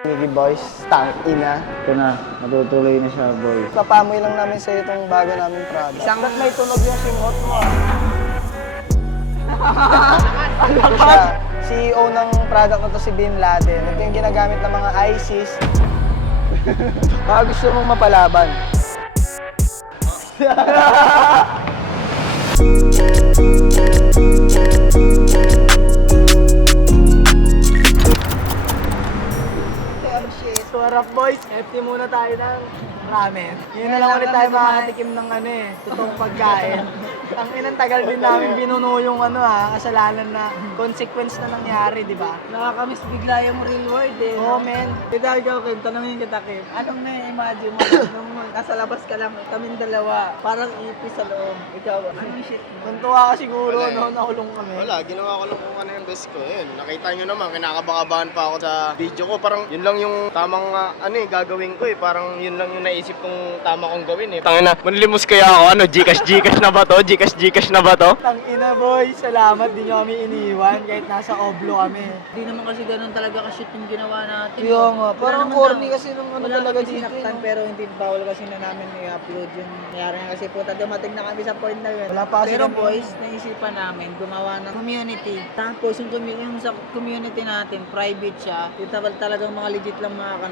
Niggy boys, tang ina. Ito na, matutuloy na siya, boy. Papamoy lang namin sa itong bago namin product. Ba't may tunog yung singhot mo ah? Ang lakas! CEO ng product na to si Bin Laden. Ito yung ginagamit ng mga ISIS. Baka gusto mong mapalaban. Sarap boys, FT muna tayo ng ramen. Ngayon na lang ulit tayo makakatikim ng totoong pagkain. Ang inang tagal din namin binuno yung kasalanan na consequence na nangyari, di ba? Nakakamiss bigla yung real world eh. Oo, men. Kita ikaw, Kim, tanongin kita, Kim. Anong na-imagine mo nung nasa labas ka lang, kaming dalawa, parang ipis sa loob. Ikaw, anong shit mo? Tuntua ka siguro, Wala eh. no? Nakulong kami. Wala, ginawa ko lang kung ano yung best ko. Yun, nakita nyo naman, kinakabakabahan pa ako sa video ko. Parang yun lang yung tamang gagawin ko eh. Parang yun lang yung naisip kong tama kong gawin eh. Tangina, manlimus kaya ako, Gcash na ba to? Gcash na ba to? Tang ina boy, salamat din nyo kami iniwan kahit nasa oblo kami. Hindi naman kasi ganun talaga ka-shit yung ginawa natin. Kaya nga, Wala parang naman corny daw. kasi nung Wala talaga kami dito. sinaktan, no? pero hindi bawal kasi na namin i-upload yung nangyari nga kasi puta dumating na kami sa point na yun. Wala pa kasi Pero kami- boys, naisipan namin gumawa ng community. Tapos yung sa community natin, private siya. Yung talagang mga legit lang mga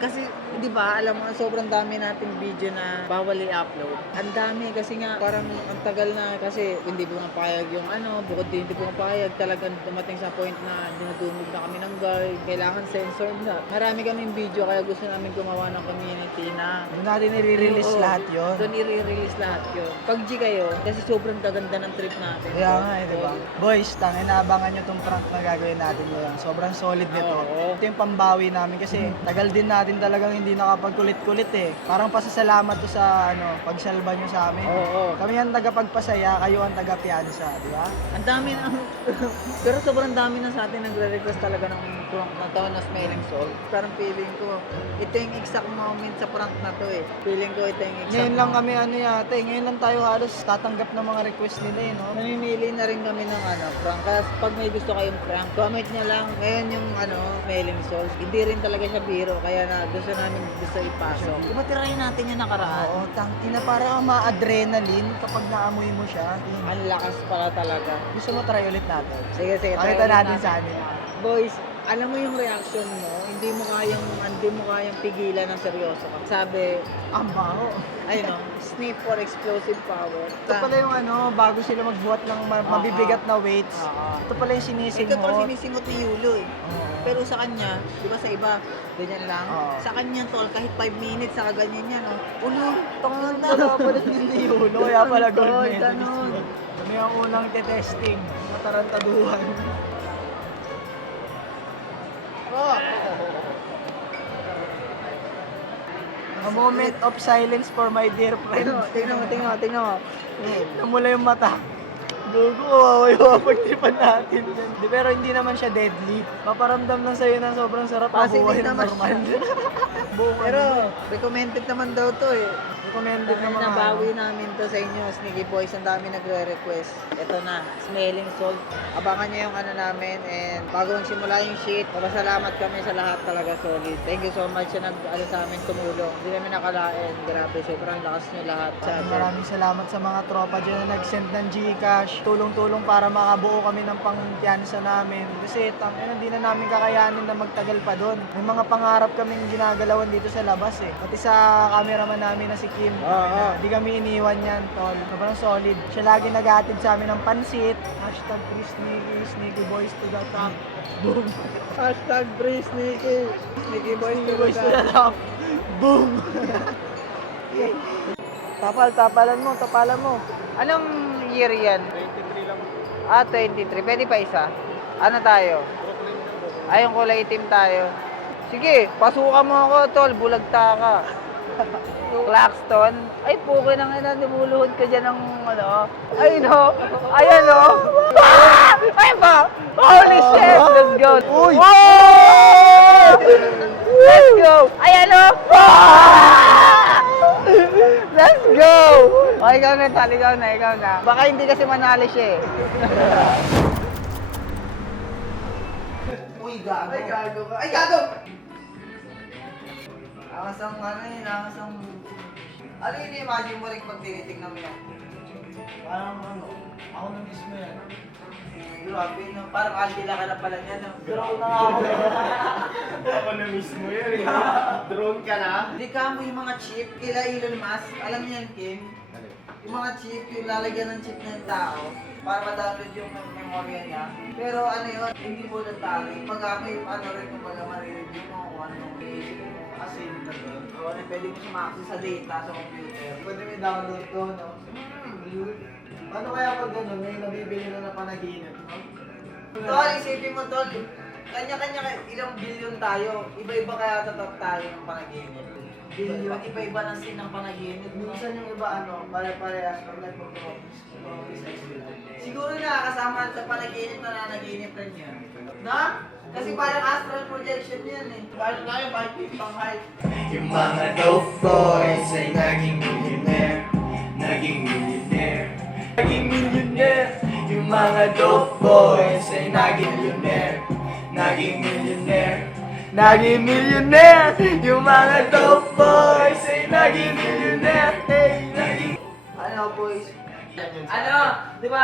kasi di ba, alam mo, sobrang dami nating video na bawal i-upload. Ang dami kasi nga parang ang tagal na kasi hindi pumapayag yung bukod din hindi pumapayag, talagang dumating sa point na dinudumog na kami ng guard, kailangan censored na. Marami kaming video kaya gusto namin gumawa ng community na Doon natin i-release Oo, lahat yon. doon i-release lahat yun. Pag G kayo, kasi sobrang gaganda ng trip natin. Kaya nga di ba? Boys, tangin naabangan nyo tong prank na gagawin natin ngayon. Sobrang solid nito. Oo. Ito yung pambawi namin kasi tagal din natin talagang hindi nakapagkulit-kulit eh. Parang pasasalamat to sa pagsalba nyo sa amin. Oo. Kami ang tagapagpasaya, kayo ang taga-piansa, di ba? Ang dami na, pero sobrang dami na sa atin nagre-request talaga ng prank na tawag na Smelling Salt. Parang feeling ko, ito yung exact moment sa prank na to eh. Feeling ko ito yung exact Ngayon lang moment. kami yata eh. Ngayon lang tayo halos tatanggap ng mga request nila eh, no? Namimili na rin kami ng prank. Kaya pag may gusto kayong prank, comment nyo lang. Ngayon yung Smelling Salt. Hindi rin talaga siya biro, kaya na gusto namin gusto ipasok. Diba tirahin natin yung nakaraan? Oo, ina para ma-adrenaline kapag naamoy mo siya. Ang lakas pala talaga. Gusto mo try ulit natin? Sige, try Pakita ulit natin sa amin. Boys, alam mo yung reaction mo, hindi mo kayang pigilan ng seryoso ka. Sabi, Ang baho. sniff for explosive power. Ito pala yung bago sila magbuhat ng mabibigat na weights. Ito pala yung sinisinghot. Ito pala sinisingot ni Yulo eh. Oo. Pero sa kanya, di ba sa iba, ganyan lang. Oo. Sa kanya tol, kahit 5 minutes, saka ganyan yan. Ulo, Tangan na pala ni Yulo, kaya pala gold Tol, medalist. ganun. Kami ang unang testing, matarantaduhan. A moment of silence for my dear friend. Tingnan mo. Namula yung mata. Dugo, kawawa pagtripan natin yan. Pero hindi naman siya deadly. Paparamdam lang sa'yo ng sobrang sarap na Positive buhay ng naman normal. Buong Pero, recommended naman daw to eh. recommended na mga Nabawi namin to sa inyo, Sneaky Boys. Ang dami nagre-request. Ito na, Smelling Salt. Abangan nyo yung namin. And bago magsimula yung shit, papasalamat kami sa lahat talaga solid. Thank you so much sa sa amin tumulong. Hindi namin nakalain. Grabe, sobrang lakas nyo lahat sa atin. Maraming salamat sa mga tropa dyan na nag-send ng Gcash. Tulong-tulong para makabuo kami ng pangpiyansa namin. Kasi hindi na namin kakayanin na magtagal pa doon. May mga pangarap kaming ginagalawan dito sa labas eh. Pati sa cameraman namin na si Kim. Hindi kami iniwan yan, tol. Sobrang solid. Siya lagi nag-aatid sa amin ng pansit. Hashtag Free Sneaky, Sneaky Boys to the top. Boom. Hashtag Free Sneaky. Sneaky Boys Sneaky Boys to the top. Boom. Tapalan mo. Anong year yan? 23 lang. 23. Pwede pa isa? Ano tayo? Ay, yung kulay itim tayo. Sige, pasukan mo ako, tol. Bulagta ka. Claxton. Ay, puke nang ina. Nimuluhod ka dyan ng Ay, no. Ayan, no. Ah! Ay, ba? Holy shit. Let's go. Uy! Whoa! Let's go. Ayan, no. Ah! Let's go. O, ikaw na, tal. Ikaw na. Baka hindi kasi manali siya eh. Uy, gago. Ay, gago ka. Ay, gago! Angasang ano yun, angasang... Ano yung imagine mo rin pag tinitignan mo yan? Parang ano, ako na mismo yan. Grabe, no? Parang aldila ka na pala niya, no? Drone na nga ako. Ako na mismo yun eh. Drone ka na. Hindi ka mo yung mga chip, kila Elon Musk, alam niyo yan, Kim? Yung mga chip, yung lalagyan ng chip ng tao, para ma-download yung memorya niya. Pero ano yun, hindi mo natali. Pag may ano rin, kumbaga marireview mo kung ano yung isip mo, kasi o ano, pwede mo siya ma-access sa data sa computer. Pwede may download to, no? Paano kaya pag gano'n, may nabibili na na panaginip, no? Tol, isipin mo, Tol, kanya-kanya, ilang billion tayo, iba-iba kaya tatak tayo ng panaginip. Iba-iba ng scene ng panaginip. No? Minsan yung iba, ano, pare-parehas pag nagpo-promise. Siguro nakakasama sa panaginip na nanaginip rin yun. Na? Kasi parang astral projection yan eh. Parang tayo, kahit yung pang-hype. Yung mga dope boys ay naging millionaire. Naging millionaire. Naging millionaire. Yung mga dope boys ay naging millionaire. Naging millionaire. Naging millionaire. Yung mga dope boys ay naging millionaire. Hey, naging... Ano, boys? Ano? Di ba,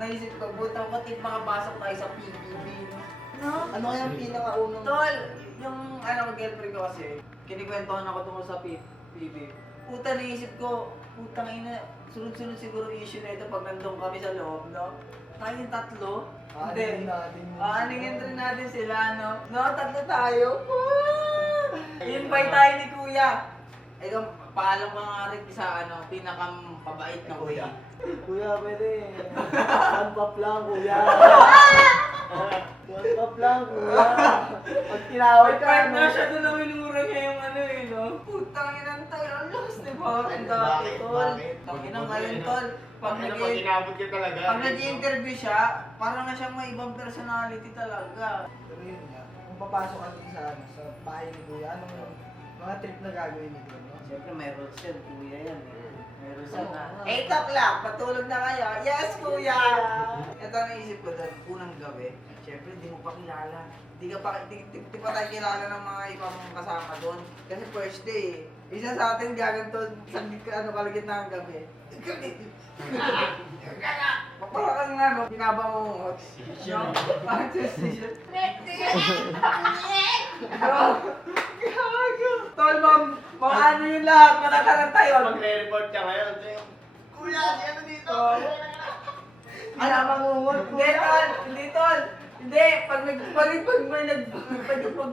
naisip ko, butang ko tip makapasok tayo sa PBB. No? Ano kaya ang pinakaunang... Tol, yung ano, girlfriend ko kasi, kinikwentuhan ako tungkol sa PBB. Puta, naisip ko, putang ina, sunod-sunod siguro issue na ito pag nandun kami sa loob, no? Tayong tatlo? Aaningin natin yun. Aaningin rin natin sila, no? No, tatlo tayo. Invite tayo ni Kuya. Ikaw, paalam ka nga rin sa ano, pinakang pabait na kuya. Kuya, pwede. One pop lang, kuya. One pop lang, kuya. Pag tinawag ka, Kahit ano? na siya doon na minura niya yung ano eh, no? Putang inang tol, ang lakas ni Bakit dati, tol? Tangina ngayon, tol. Pag Ano pag inabot ka talaga? pag nag-interview siya, parang na siyang may ibang personality talaga. Pero yun nga, kung papasok ka din sa, ano, sa bahay ni kuya, anong mga trip na gagawin niyo doon, no? Siyempre may rules yan, kuya yan eh. May rules yan na. 8 o'clock, patulog na kayo. Yes, kuya! Ito ang naisip ko doon, unang gabi. Siyempre, di mo pa kilala. Di pa tayo kilala ng mga ibang kasama doon. Kasi first day, isa sa atin gaganto sa ano, kalagitnaan ng gabi. Parang kang ano, pinabangungot. No? Parang station. Gago! Tol, mga ano yun lahat, matataranta yun. Magre-report ka ngayon. Kuya, si ano dito? Pinabangungot, Hindi, tol! Hindi, tol! Hindi, pag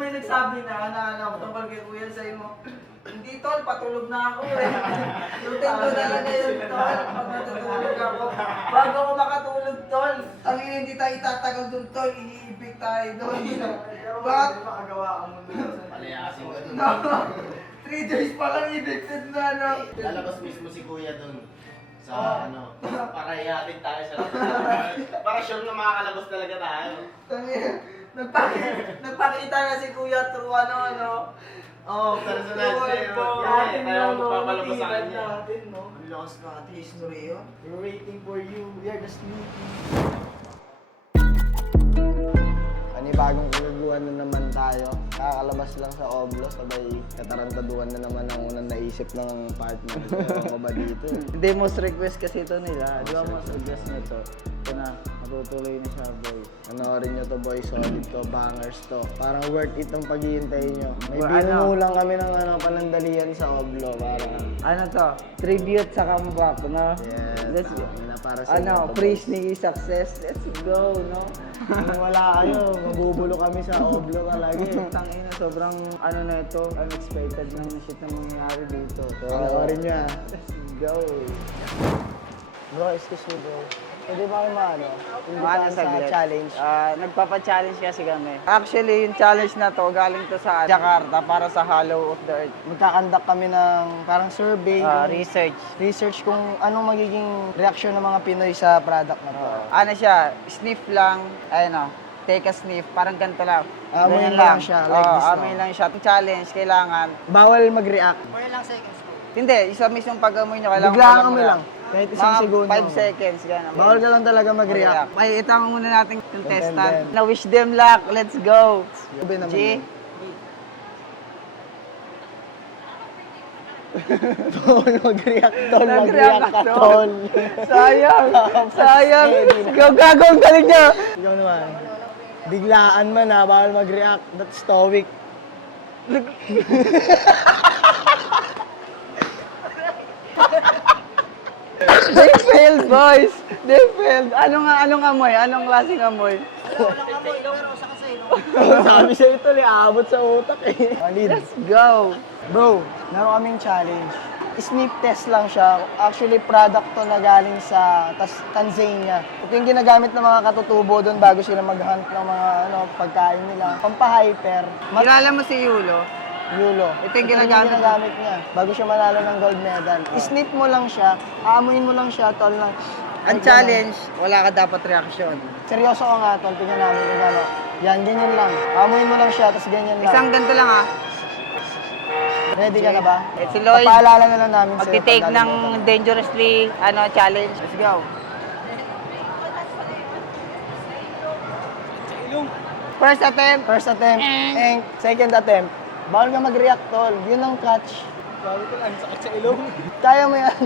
may nagsabi na tungkol kay kuya sa'yo mo, hindi, tol, patulog na ako eh. Lutin ko talaga yun, tol, pag natutulog ako. Bago ako makatulog, tol. Tangin, hindi tayo itatagal dun, tol, iniibig tayo dun. Pero Bakit? bakit makagawa ka mo doon? Palayasin ka dun. No. 3 days pa lang evicted na, no? Lalabas mismo si kuya dun. Sa ano, para ihatid tayo sa para sure na makakalabas talaga tayo. Tangin, nagpakita na si kuya through ano. Oo, personal siya. Atin Kaya lang, ako no? papalabas sa Matibad kanya. natin, no? Ang lakas natin, history yun. We're waiting for you. We are just meeting. Panibagong kagaguhan na naman tayo. Kakalabas lang sa Oblo, sabay katarantaduhan na naman ang unang naisip ng partner ko ba dito. Hindi, most request kasi ito nila. Di ba most request nyo to? Ito na, matutuloy na siya, boy. Panoorin nyo to boy, solid to, bangers to. Parang worth it ang paghihintay nyo. May Well, binulang kami ng panandalian sa Oblo para... Ano to? Tribute sa comeback, no? Yes, Let's go. na para sa inyo Ano, to, free boys. sneaky success. Let's go, no? Kung wala kayo, mabubulo kami sa Oblo talaga eh. Tangina, sobrang ano na ito, unexpected na shit na mangyayari dito. Panoorin nyo ah. Let's go. Bro, excuse me bro. Pwede ba kayo maano? Maano Sa saglit? challenge. Nagpapa-challenge kasi kami. Actually, yung challenge na to, galing to sa Jakarta para sa Hollow of the Earth. Magkakandak kami ng parang survey, Research. research kung anong magiging reaksyon ng mga Pinoy sa product na to. Ano siya, sniff lang, ayun o, take a sniff, parang ganito lang. Amoy Ganyan lang siya, like this, no? amoy lang siya. Yung challenge, kailangan, Bawal mag-react. hindi, isa mismong pag-amoy nyo, kailangan Biglaan walang amoy react. lang. Kahit isang Mga segundo. 5 seconds, gano'n. Bawal ka lang talaga mag-react. Ay, ito ang muna nating contestant. Contendent. Na wish them luck, let's go. Sabi naman G. yun. Tol, mag-react, tol. Nag-react Mag-react ka, ka, tol. Sayang! Sayang! Gago ang galing niya! Ikaw naman. Biglaan man ha, bawal mag-react. That's stoic. They failed, boys! They failed! Anong amoy? Anong klaseng amoy? Sabi sa'yo tol, aabot sa utak eh. Walid. Let's go! Bro, meron kaming challenge. Sniff test lang siya. Actually, product to na galing sa Tanzania. Ito yung ginagamit ng mga katutubo doon bago sila mag-hunt ng mga pagkain nila. Pampahyper. Kilala mo si Yulo? Yulo. Ito yung ginagamit niya. Bago siya manalo ng gold medal. Sniff mo lang siya, aamuin mo lang siya, tol. Ang challenge, wala ka dapat reaksyon. Seryoso ko nga, tol. Tingnan namin kung gano'n. Yan, ganyan lang. Aamuin mo lang siya, tapos ganyan lang. Isang ganito lang ah. Ready ka na ba? Si Lloyd, Papaalala na lang namin sa'yo. magti-take pag ng gagawin dangerously challenge. Let's go. First attempt. First attempt, and second attempt. Bawal ka mag-react, tol. Yun ang catch. Sabi ko lang, sakit sa ilong. Kaya mo yan.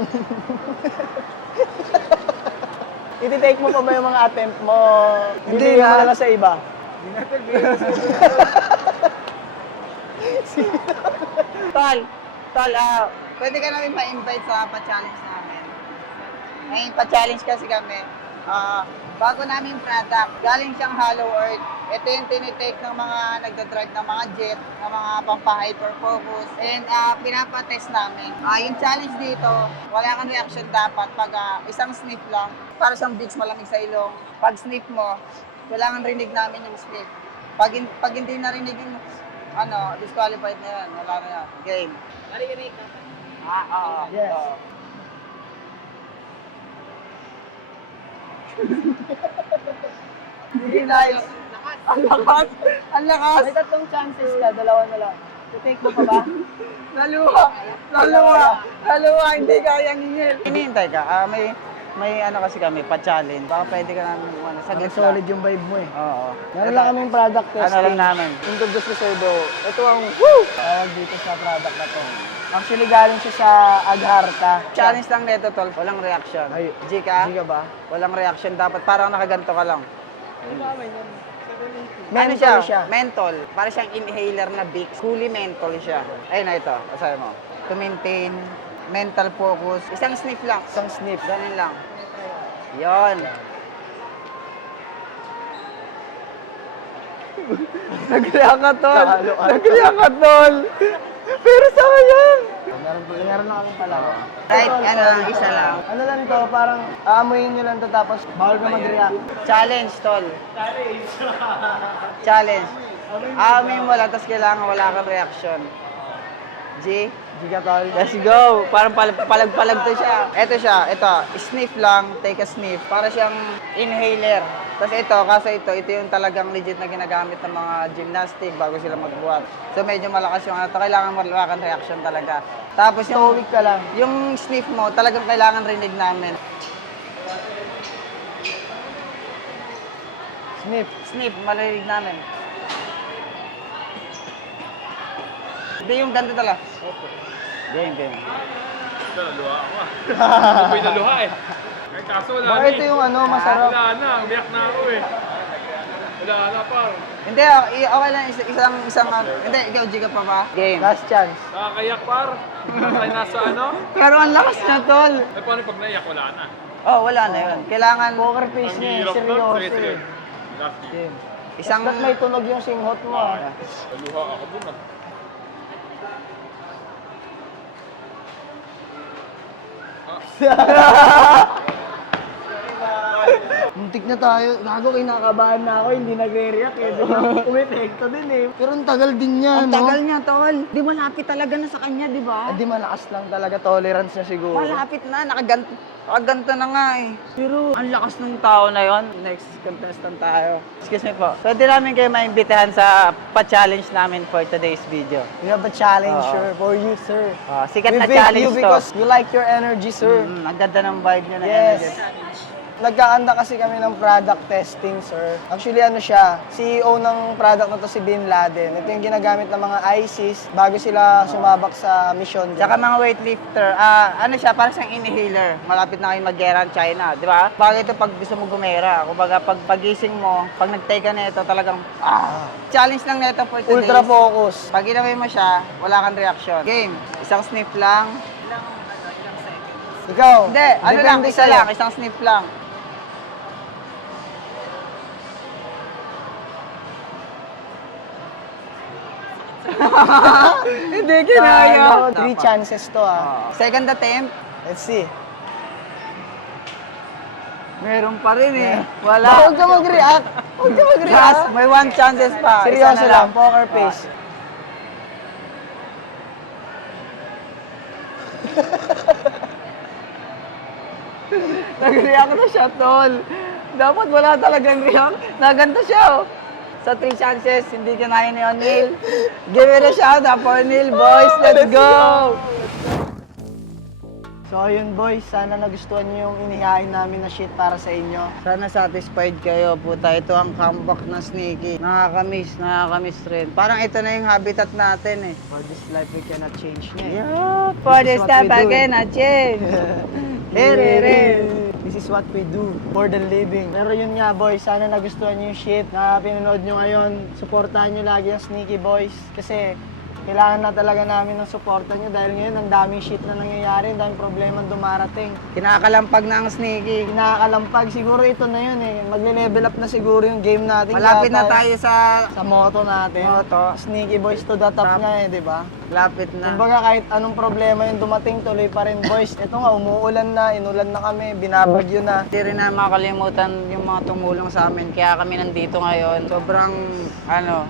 Iti-take mo pa ba yung mga attempt mo? Hindi, Bibigyan mo ha? na lang sa iba. Tol, pwede ka namin ma-invite sa pa-challenge namin. May pa-challenge kasi kami. Bago namin product, galing siyang Hollow Earth. Ito yung tinitake ng mga nagdadrive ng mga jet, ng mga pampa-hyperfocus. And pinapatest namin. Yung challenge dito, wala kang reaction dapat pag isang sniff lang. Para siyang beach malamig sa ilong. Pag sniff mo, kailangan rinig namin yung sniff. Pag hindi narinig yung disqualified na yan. Wala na yan. Game. Narinig ka. Oo. Yes. Oo. Hindi nice. Ang lakas. Ang lakas. May tatlong chances ka, dalawa na lang. Iti-take mo pa ba? Laluwa. Hindi kayang ingil. Hinihintay ka. May kasi kami, pa-challenge. Baka pwede ka namin saglit lang. Solid yung vibe mo eh. Oo. Meron lang kaming product testing. lang namin. Introduce ko sa'yo, bro. Ito ang tawag dito sa product na to. Actually, galing siya sa Agharta. Challenge lang nito, tol. Walang reaction. Ay, Jika, Hindi ka ba? walang reaction. Dapat parang nakaganto ka lang. Menthol siya. Menthol. Para siyang inhaler na Vicks. Fully menthol siya. Ayun na ito. Asabi mo. To maintain mental focus. Isang sniff lang. Isang sniff. Ganun lang. Yon. Nag-react ka, tol. Talo ka. Nag-react ka, tol. Pero sayang. Meron na kami pala. Right, isa lang. Ano lang to, parang aamuin nyo lang to tapos bawal ka mag-react. Challenge, tol. Challenge. Amin mo lang, tapos kailangan wala kang reaction. G? Hindi ka tol. Let's go! Parang palag-palag to siya. Ito siya, ito. Sniff lang, take a sniff. Para siyang inhaler. Tapos ito yung talagang legit na ginagamit ng mga gymnastic bago sila magbuhat. So medyo malakas yung kailangan wala kang reaction talaga. Tapos Stoic ka lang. yung sniff mo, talagang kailangan rinig namin. Sniff. Sniff, marinig namin. Hindi yung ganito talaga. Game. Naluha ako ah. Ako'y naluha eh. Ay, kaso wala Baka na ito eh. yung masarap. Wala na, umiyak na ako eh. Wala na pa. Hindi, okay lang. Isang hindi, ikaw, Giga pa ba? Game. Last chance. Nakakayak par. Tayo nasa ano? Pero ang lakas na, tol. Ay, paano pag naiyak? Wala na. Oh, wala na yun. Kailangan Poker face Ang niya eh. hirap nun. Seryoso Sige, sige. eh. Last game. isang... Ba't may tunog yung singhot mo ah? Naluha ako dun ah. Muntik na tayo. Gago, kinakabahan na ako. Hindi nagre-react eh. Umepekto din eh. Pero ang tagal din niya, Ang no? tagal niya, tol. Di malapit talaga na sa kanya, di ba? Hindi malakas lang talaga. Tolerance niya siguro. Malapit na, nakaganto na nga eh. Pero ang lakas ng tao na yon. Next contestant tayo. Excuse me po. Pwede namin kayo maimbitahan sa pa-challenge namin for today's video. We have a challenge, Oo. sir, for you, sir. Sikat We na picked challenge you to. because you like your energy, sir. Ang ganda ng vibe niya na Yes. energy. nagkaanda kasi kami ng product testing, sir. Actually, ano siya, CEO ng product na to si Bin Laden. Ito yung ginagamit ng mga ISIS bago sila sumabak sa mission. Tsaka mga weightlifter, ano siya, parang siyang inhaler. Malapit na kayo mag-gera ng China, di ba? Bagay ito pag gusto mo gumera. Kumbaga, pag pagising mo, pag nag-take ka na ito, talagang, challenge lang na ito for today. Ultra focus. Pag inaway mo siya, wala kang reaction. Game, isang sniff lang. Ikaw, Hindi, ano lang, depende isa sa'yo. lang, isang sniff lang. Hindi Ano, kinaya. 3 chances to Second attempt, Let's see. meron pa rin eh. Wala. Huwag ka mag-react. Huwag ka mag-react. Last, may one chances pa. Isa Seryoso na lang, poker face. Nag-react na siya, tol. Dapat wala talagang react. Naganda siya, oh. Sa 3 chances, hindi kinaya ni O'Neal. Give it a shout out for O'Neal, boys. Let's go! So ayun boys, sana nagustuhan niyo yung inihain namin na shit para sa inyo. Sana satisfied kayo, puta. Ito ang comeback na Sneaky. Nakakamiss rin. Parang ito na yung habitat natin eh. For this life we cannot change na eh. Yeah, for This this is what time we do. again, I change. This is what we do for the living. Pero yun nga boys, sana nagustuhan niyo yung shit na pinanood niyo ngayon. Suportahan niyo lagi ang Sneaky Boys kasi kailangan na talaga namin ng suporta niyo dahil ngayon ang daming shit na nangyayari, ang daming problema dumarating. Kinakalampag na ang Sneaky. Kinakalampag, siguro ito na yun eh. Magle-level up na siguro yung game natin. Malapit Kaya na tayo sa sa motto natin. Motto. Sneaky Boys to the top nga eh, di ba? lapit na. Kumbaga kahit anong problema yung dumating, tuloy pa rin boys. Ito nga, umuulan na, inulan na kami, binabagyo na. Hindi rin na makakalimutan yung mga tumulong sa amin. Kaya kami nandito ngayon. Sobrang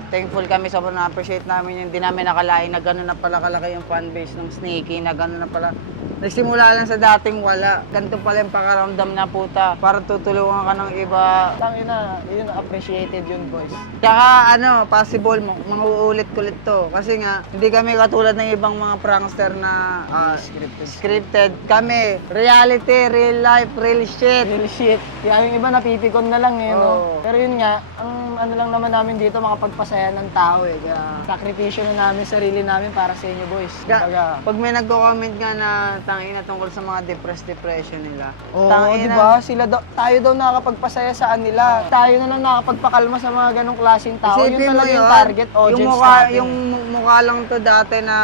thankful kami. Sobrang na-appreciate namin yung di namin nakalain na gano'n na pala kalaki yung fanbase ng Sneaky. Na gano'n na pala. Nagsimula lang sa dating wala. Ganito pala yung pakaramdam na puta. Para tutulungan ka ng iba. Tangina, yun, appreciated yun boys. Tsaka possible mauulit-kulit to. Kasi nga, hindi kami katulad ng ibang mga prankster na scripted. Kami, reality, real life, real shit. Real shit. Kaya yung iba napipikon na lang eh, no? Oo. Pero yun nga, ang ano lang naman namin dito, makapagpasaya ng tao eh. Kaya sakripisyo na namin sarili namin para sa inyo boys. Kumbaga, Pag may nagko-comment nga na tangina tungkol sa mga depression nila. oo, tangina, di ba? Tayo daw nakakapagpasaya sa kanila. Tayo na lang nakakapagpakalma sa mga ganong klaseng tao. Yun Isipin mo talaga yung yun, target audience yung mukha, natin. yung mukha lang to dati na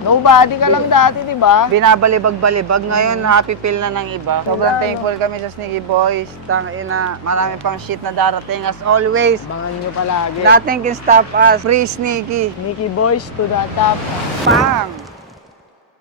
Nobody ka lang dati, di ba? binabalibag-balibag. Ngayon, happy feel na ng iba. Sobrang Wala, thankful kami sa Sneaky Boys. Tangina, marami pang shit na darating. As always, Abangan nyo palagi. nothing can stop us. Free Sneaky. Sneaky Boys to the top. Pang!